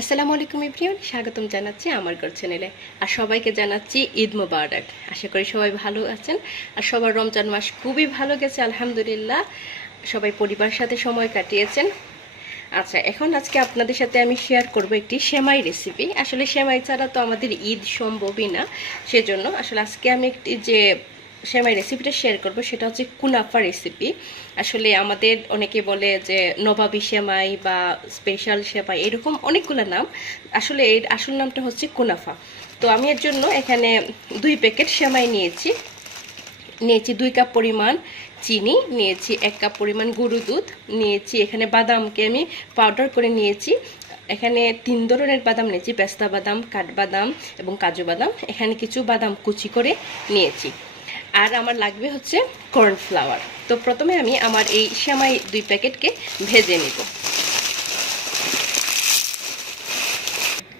আসসালামু আলাইকুম এভরিওয়ান, স্বাগতম জানাচ্ছি আমার ঘর চ্যানেলে। আর সবাইকে জানাচ্ছি ঈদ মোবারক। আশা করি সবাই ভালো আছেন আর সবার রমজান মাস খুবই ভালো গেছে আলহামদুলিল্লাহ। সবাই পরিবারের সাথে সময় কাটিয়েছেন। আচ্ছা, এখন আজকে আপনাদের সাথে আমি শেয়ার করব একটি সেমাই রেসিপি। আসলে সেমাই ছাড়া তো আমাদের ঈদ সম্ভবই না, সেজন্য আসলে আজকে আমি একটি যে সেমাই রেসিপিটা শেয়ার করব সেটা হচ্ছে কুনাফা রেসিপি। আসলে আমাদের অনেকে বলে যে নবাবি সেমাই বা স্পেশাল সেমাই, এরকম অনেকগুলো নাম। আসলে এর আসল নামটা হচ্ছে কুনাফা। তো আমি এর জন্য এখানে 2 প্যাকেট সেমাই নিয়েছি। 2 কাপ পরিমাণ চিনি নিয়েছি, 1 কাপ পরিমাণ গরুর দুধ নিয়েছি। এখানে বাদামকে আমি পাউডার করে নিয়েছি। এখানে 3 ধরনের বাদাম নিয়েছি, পেস্তা বাদাম, কাঠবাদাম এবং কাজু বাদাম। এখানে কিছু বাদাম কুচি করে নিয়েছি। আর আমার লাগবে হচ্ছে কর্নফ্লাওয়ার। তো প্রথমে আমি আমার এই সেমাই 2 প্যাকেটকে ভেজে নেব।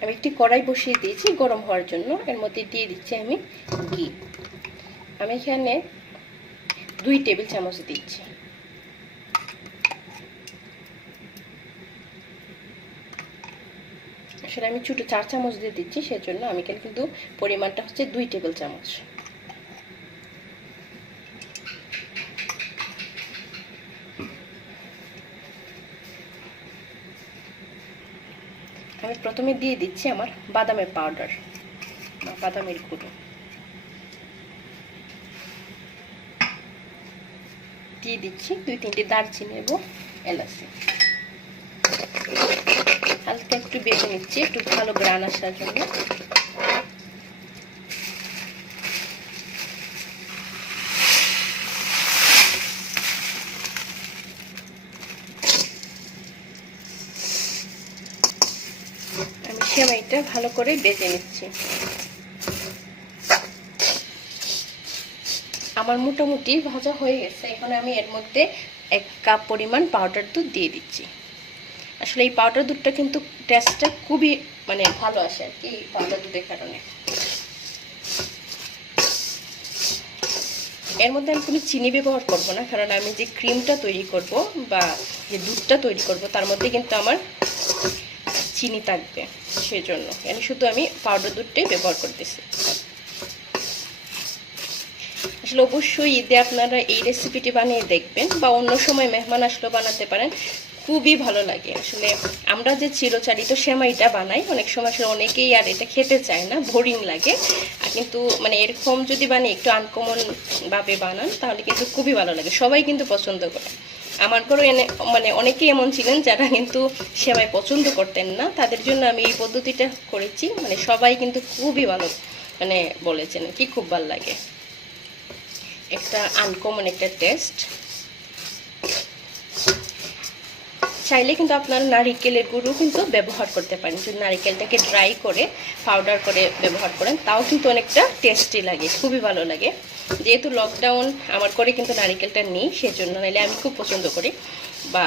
আমি একটি কড়াই বসিয়ে দিয়েছি গরম হওয়ার জন্য। এর মধ্যে দিয়ে দিচ্ছি আমি ঘি। আমি এখানে 2 টেবিল চামচ দিচ্ছি। আসলে আমি ছোট 4 চামচ দিয়ে দিচ্ছি, সেজন্য আমি এখানে কিন্তু পরিমাণটা হচ্ছে 2 টেবিল চামচ। আমি প্রথমে দিয়ে দিচ্ছি আমার বাদামের পাউডার বা বাদামের গুঁড়ো। দিয়ে দিচ্ছি 2-3টে দারচিনি এবং এলাচি। হালকা একটু বেটে নিচ্ছি একটু ভালো গ্রান আসার জন্য। আমি সেমাইটা ভালো করে বেটে নিচ্ছি। আমার মোটামুটি ভাজা হয়ে গেছে। এখন আমি এর মধ্যে 1 কাপ পরিমাণ পাউডার দুধ দিয়ে দিচ্ছি। আসলে এই পাউডার দুধটা কিন্তু টেস্টটা খুবই ভালো আসে আর কি, পাউডার দুধের কারণে। এর মধ্যে আমি কোনো চিনি ব্যবহার করব না, কারণ আমি যে ক্রিমটা তৈরি করব বা যে দুধটা তৈরি করব তার মধ্যে কিন্তু আমার চিনি থাকবে, সেজন্য শুধু আমি পাউডার দুধটাই ব্যবহার করতেছি। আসলে অবশ্যই ঈদে আপনারা এই রেসিপিটি বানিয়ে দেখবেন বা অন্য সময় মেহমান আসলেও বানাতে পারেন, খুবই ভালো লাগে। আসলে আমরা যে চিরচারিত সেমাইটা বানাই অনেক সময় আসলে অনেকেই আর এটা খেতে চায় না, বোরিং লাগে। আর কিন্তু এরকম যদি বানিয়ে একটু আনকমন ভাবে বানান তাহলে কিন্তু খুবই ভালো লাগে, সবাই কিন্তু পছন্দ করে। আমার ঘরে অনেকেই এমন ছিলেন যারা কিন্তু সেমাই পছন্দ করতেন না, তাদের জন্য আমি এই পদ্ধতিটা করেছি। সবাই কিন্তু খুবই ভালো বলেছেন কি খুব ভালো লাগে, একটা আনকমন একটা টেস্ট। চাইলে কিন্তু আপনারা নারিকেলের গুঁড়ো কিন্তু ব্যবহার করতে পারেন। যদি নারিকেলটাকে ড্রাই করে পাউডার করে ব্যবহার করেন তাও কিন্তু অনেকটা টেস্টি লাগে, খুবই ভালো লাগে। যেহেতু লকডাউন আমার করে কিন্তু নারিকেলটা নেই, সেজন্য নাইলে আমি খুব পছন্দ করি। বা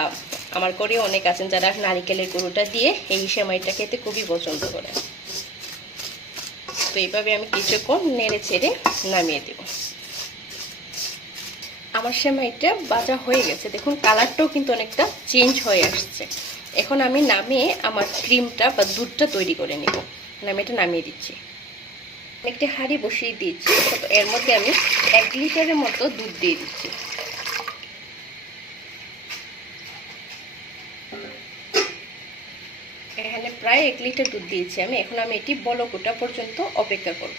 আমার করে অনেক আছেন যারা নারিকেলের গুঁড়োটা দিয়ে এই সেমাইটা খেতে খুবই পছন্দ করে। তো এইভাবে আমি কিছুক্ষণ নেড়ে ছেড়ে নামিয়ে দেব। আমার সেমাইটা ভাজা হয়ে গেছে, দেখুন কালারটাও কিন্তু অনেকটা চেঞ্জ হয়ে আসছে। এখন আমি নামিয়ে আমার ক্রিমটা বা দুধটা তৈরি করে নেব। আমি এটা নামিয়ে দিচ্ছি। একটা হাঁড়ি বসিয়ে দিয়েছি, এর মধ্যে আমি 1 লিটারের মতো দুধ দিয়ে দিচ্ছি। এখানে প্রায় 1 লিটার দুধ দিয়েছি আমি। এখন আমি এটি বলক ওঠা পর্যন্ত অপেক্ষা করব।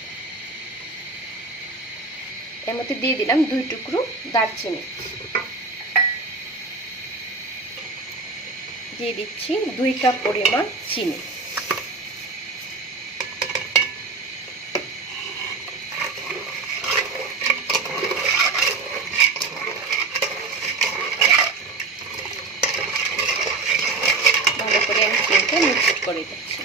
এর মধ্যে দিয়ে দিলাম 2 টুকরো দারচিনি, দিয়ে দিচ্ছি 2 কাপ পরিমাণ চিনি, ভালো করে আমি চিনিটা মিক্স করে দিচ্ছি।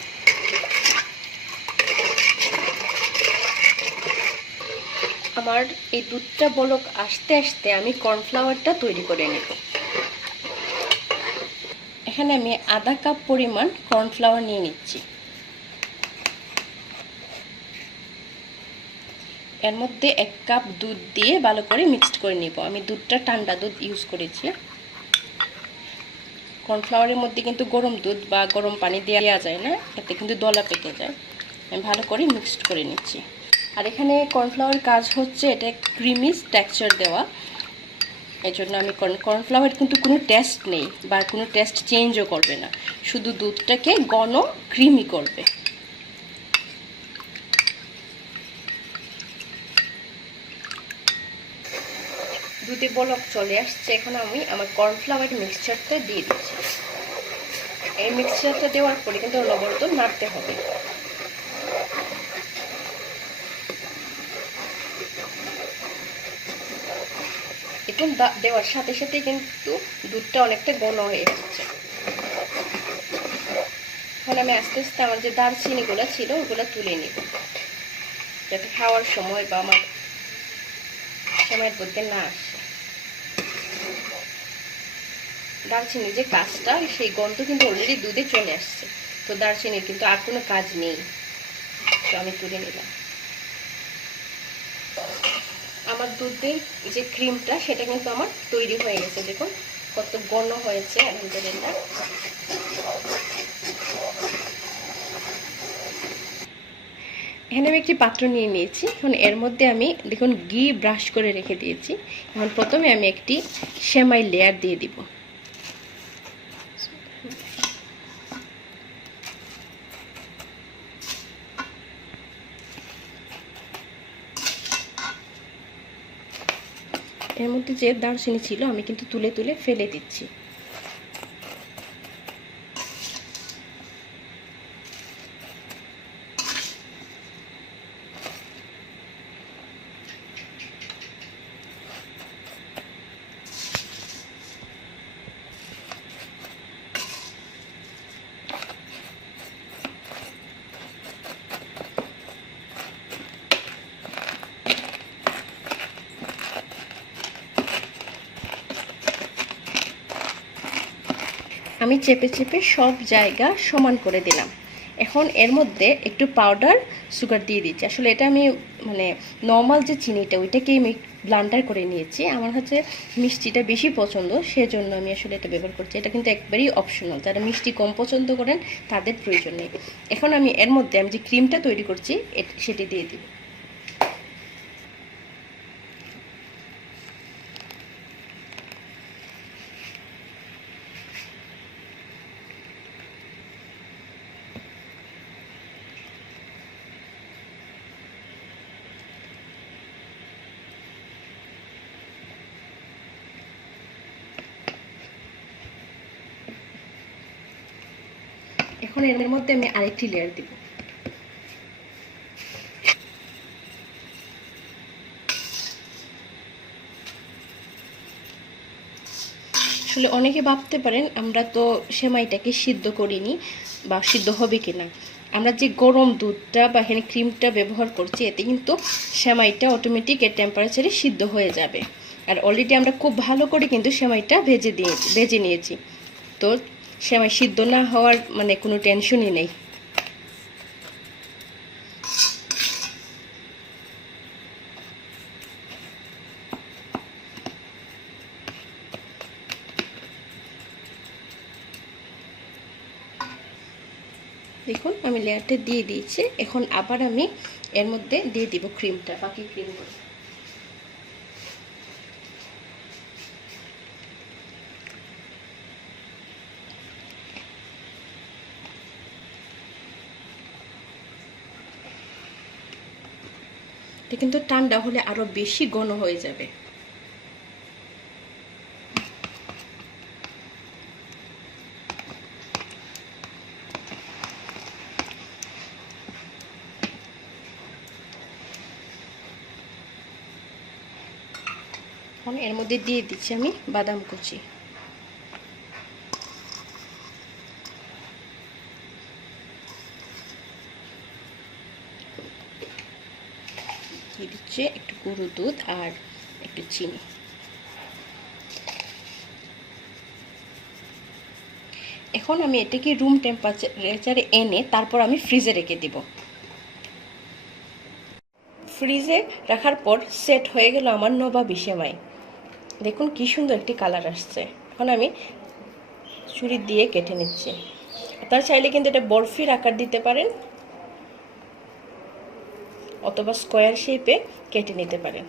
আমার এই দুধটা বলক আসতে আসতে আমি কর্নফ্লাওয়ারটা তৈরি করে নেব। এখানে আমি আধা কাপ পরিমাণ কর্নফ্লাওয়ার নিয়ে নিচ্ছি। এর মধ্যে 1 কাপ দুধ দিয়ে ভালো করে মিক্সড করে নেব। আমি দুধটা ঠান্ডা দুধ ইউজ করেছি। কর্নফ্লাওয়ারের মধ্যে কিন্তু গরম দুধ বা গরম পানি দেওয়া যায় না, এতে কিন্তু দলা পেকে যায়। আমি ভালো করে মিক্সড করে নিচ্ছি। আর এখানে কর্নফ্লাওয়ারের কাজ হচ্ছে এটা ক্রিমি টেক্সচার দেওয়া। এই জন্য আমি কর্নফ্লাওয়ার কিন্তু কোনো টেস্ট নেই বা কোনো টেস্ট চেঞ্জও করবে না, শুধু দুধটাকে ঘন ক্রিমি করবে। দুধে বলক চলে আসছে, এখন আমি আমার কর্নফ্লাওয়ার মিক্সচারটা দিয়ে দিচ্ছি। এই মিক্সচারটা দেওয়ার পরে কিন্তু অনবরত নাড়তে হবে। এখন দেওয়ার সাথে সাথে কিন্তু দুধটা অনেকটা ঘন হয়ে যাচ্ছে। এখন আমি আস্তে আস্তে আমার যে দারচিনিগুলো ছিল ওগুলো তুলে নিব, যাতে খাওয়ার সময় বা আমার সময়ের মধ্যে না আসে। দারচিনির যে কাজটা, সেই গন্ধ কিন্তু অলরেডি দুধে চলে আসছে, তো দারচিনির কিন্তু আর কোনো কাজ নেই। তো আমি তুলে নিলাম। আমার দুধের যে ক্রিমটা সেটা কিন্তু আমার তৈরি হয়ে গেছে, দেখুন কত ঘন হয়েছে আলহামদুলিল্লাহ। এখানে আমি একটি পাত্র নিয়ে নিয়েছি। এখন এর মধ্যে আমি দেখুন ঘি ব্রাশ করে রেখে দিয়েছি। এখন প্রথমে আমি একটি সেমাই লেয়ার দিয়ে দিব। এর মধ্যে যে দারচিনি ছিল আমি কিন্তু তুলে তুলে ফেলে দিচ্ছি। আমি চেপে চেপে সব জায়গা সমান করে দিলাম। এখন এর মধ্যে একটু পাউডার সুগার দিয়ে দিচ্ছি। আসলে এটা আমি মানে নর্মাল যে চিনিটা ওইটাকেই আমি ব্লান্ডার করে নিয়েছি। আমার হচ্ছে মিষ্টিটা বেশি পছন্দ, সেজন্য আমি আসলে এটা ব্যবহার করছি। এটা কিন্তু একবারেই অপশনাল, যারা মিষ্টি কম পছন্দ করেন তাদের প্রয়োজন নেই। এখন আমি এর মধ্যে আমি যে ক্রিমটা তৈরি করছি সেটি দিয়ে দিব। এখন এর মধ্যে আমি আরেকটি লেয়ার দিব। আসলে অনেকে ভাবতে পারেন আমরা তো সেমাইটাকে সিদ্ধ করিনি বা সিদ্ধ হবে কিনা। আমরা যে গরম দুধটা বা এখানে ক্রিমটা ব্যবহার করছি, এতে কিন্তু সেমাইটা অটোমেটিক এর টেম্পারেচারে সিদ্ধ হয়ে যাবে। আর অলরেডি আমরা খুব ভালো করে কিন্তু সেমাইটা ভেজে নিয়েছি, তো সেমাই সিদ্ধ না হওয়ার মানে কোনো টেনশনই নেই। দেখুন আমি লেয়ারটা দিয়ে দিয়েছি। এখন আবার আমি এর মধ্যে দিয়ে দিব ক্রিমটা, বাকি ক্রিমগুলো। এটা কিন্তু ঠান্ডা হলে আরো বেশি ঘন হয়ে যাবে। এখন এর মধ্যে দিয়ে দিচ্ছি আমি বাদাম কুচি। দিয়ে দিচ্ছে একটু গরু দুধ আর একটু চিনি। এখন আমি এটাকে রুম টেম্পারেচারে এনে তারপর আমি ফ্রিজে রেখে দিব। ফ্রিজে রাখার পর সেট হয়ে গেল আমার নবাবী সেমাই। দেখুন কি সুন্দর একটি কালার আসছে। এখন আমি ছুরি দিয়ে কেটে নিচ্ছি। আপনারা চাইলে কিন্তু এটা বরফির আকার দিতে পারেন অথবা স্কোয়ার শেপে কেটে নিতে পারেন।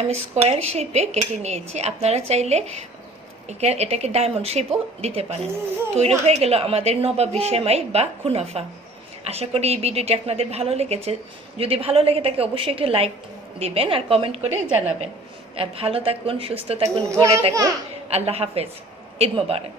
আমি স্কোয়ার শেপে কেটে নিয়েছি, আপনারা চাইলে এটাকে ডায়মন্ড শেপও দিতে পারেন। তৈরি হয়ে গেল আমাদের নবাবী সেমাই বা কুনাফা। আশা করি এই ভিডিওটি আপনাদের ভালো লেগেছে। যদি ভালো লেগে থাকে অবশ্যই একটি লাইক দিবেন আর কমেন্ট করে জানাবেন। আর ভালো থাকুন, সুস্থ থাকুন, ঘরে থাকুন। আল্লাহ হাফেজ। ঈদ মোবারক।